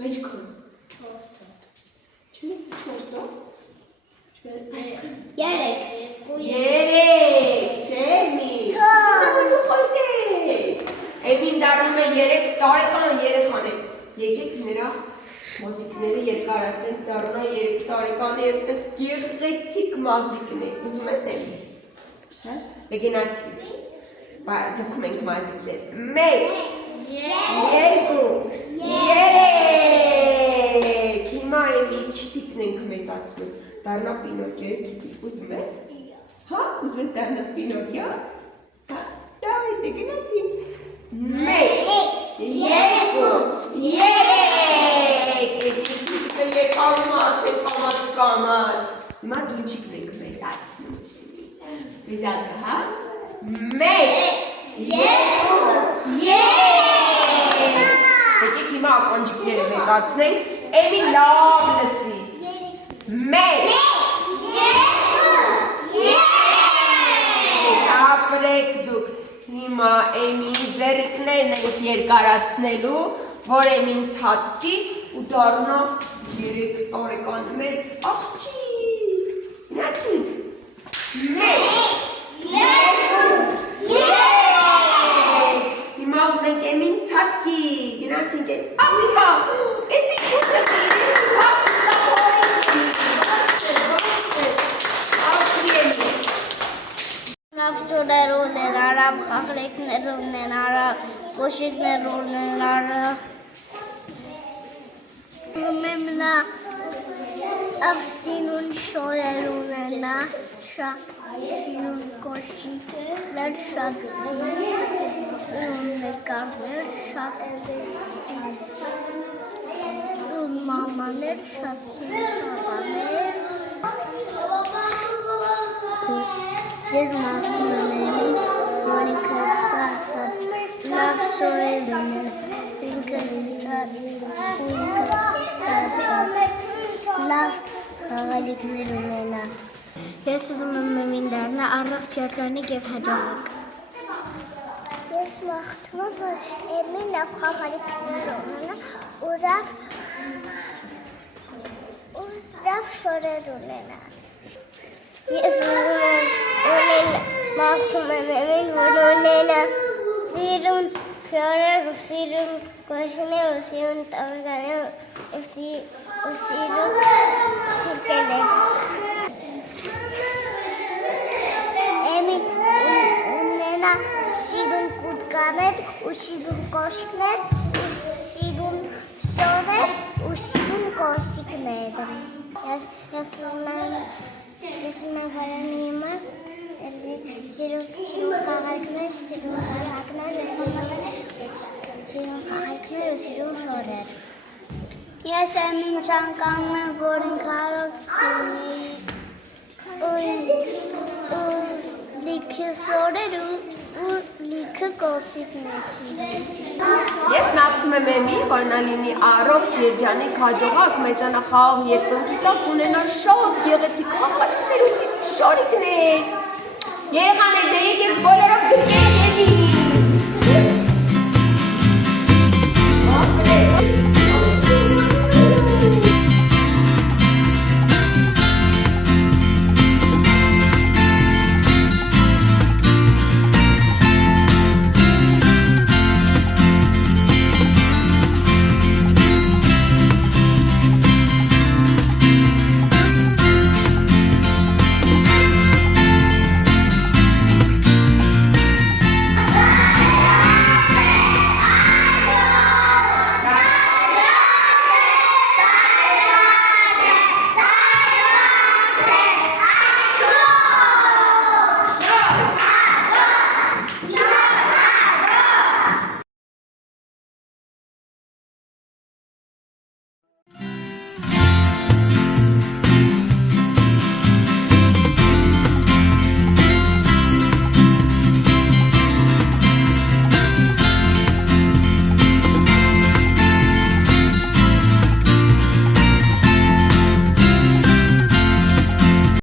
Այսքան։ 4 հատ։ Չէ, 3, չէ՞ մի։ Էմին դառնում է 3 տարեկան երեխան է։ Եկեք նրա մազիկները երկարացնենք, դառնա 3 տարեկան է, այսպես գեղեցիկ մազիկն է։ Ուզում ես էլի։ Հա՞։ Լեգենացի։ Ձգում ենք մազիկներ։ 1, 2, 3։ Հիմա էլի քիթիկն ենք մեծացնում։ Դառնա Պինոկիոյի քիթիկ։ Ուզում ես։ Հա, ուզում ես դառնաս Պինոկիո։ Հա, դայ, գնացի։ 1, 2, 3 կամած հիմա դունչիկն ենք մեծացնում վիզակը, հա 1, 2, 3 եկեք հիմա ականջիկները մեծացնենք էլի լավ լսի 1, 2, 3 ապրեք դուք հիմա էմի ձեռիկներն ենք երկարացնելու, որ էմին ցատկի ու դառնա 3 տարեկան մեծ աղջիկ։ Գնացինք։ 1, 2, 3 Հիմա ուզնենք էմին ցատկի։ Գնացինք են։ Ապա, էս ինչ ուտը բերին, բացի ծախորինքի։ Նավճուներ ունեն արավ, խաղլեկներ ունեն արավ, կոշիկներ ունեն արավ Մեմնա ավստինուն շոյեր ունենա, շատսինուն կոշիկներ, շատսինուն նկարներ, շատ էվեցին մամաներ, շատսինուն մամաներ Ես մաղթում եմ էմին, որ ինքը սատ լավ շոյեր ունեն, ինքը սատ լավ խաղալիքներ ունենա։ Ես ուզում եմ էմին դառնա առողջ երջանիկ և հաջողակ։ Ես մաղթում եմ, որ էմին լավ խաղալիքներ ունենա ու լավ շորեր ունենա։ Ես մաղթում եմ էմին, որ ունենա սիրուն շորեր ու սիրուն կոշիկներ ու սիրուն տավականներ ու սիրուն հրկերներ։ Էմին ունենա սիրուն կուտկաներ ու սիրուն կոշիկներ ու սիրուն շորեր ու սիրուն կոշիկներ։ Ես ունեմ վարամի իմաց սիրուն խաղալքներ, սիրուն տաշակներ ու սիրուն խաղալքներ ու սիրուն շորեր։ Ես էմին ցանկանում եմ, որ ինքը առողջ լինի ու լիքը շորեր ու լիքը կոշիկներ սիրում։ Ես մաղթում եմ էմին, որ նա լինի առողջ երջանիկ հաջողակ, մեծանա խաղաղ երկնքի տակ, ունենա շատ գեղեցիկ խաղալիքներ ու շորիկներ։ Երեխաներ, դե եկեք բոլորով դուք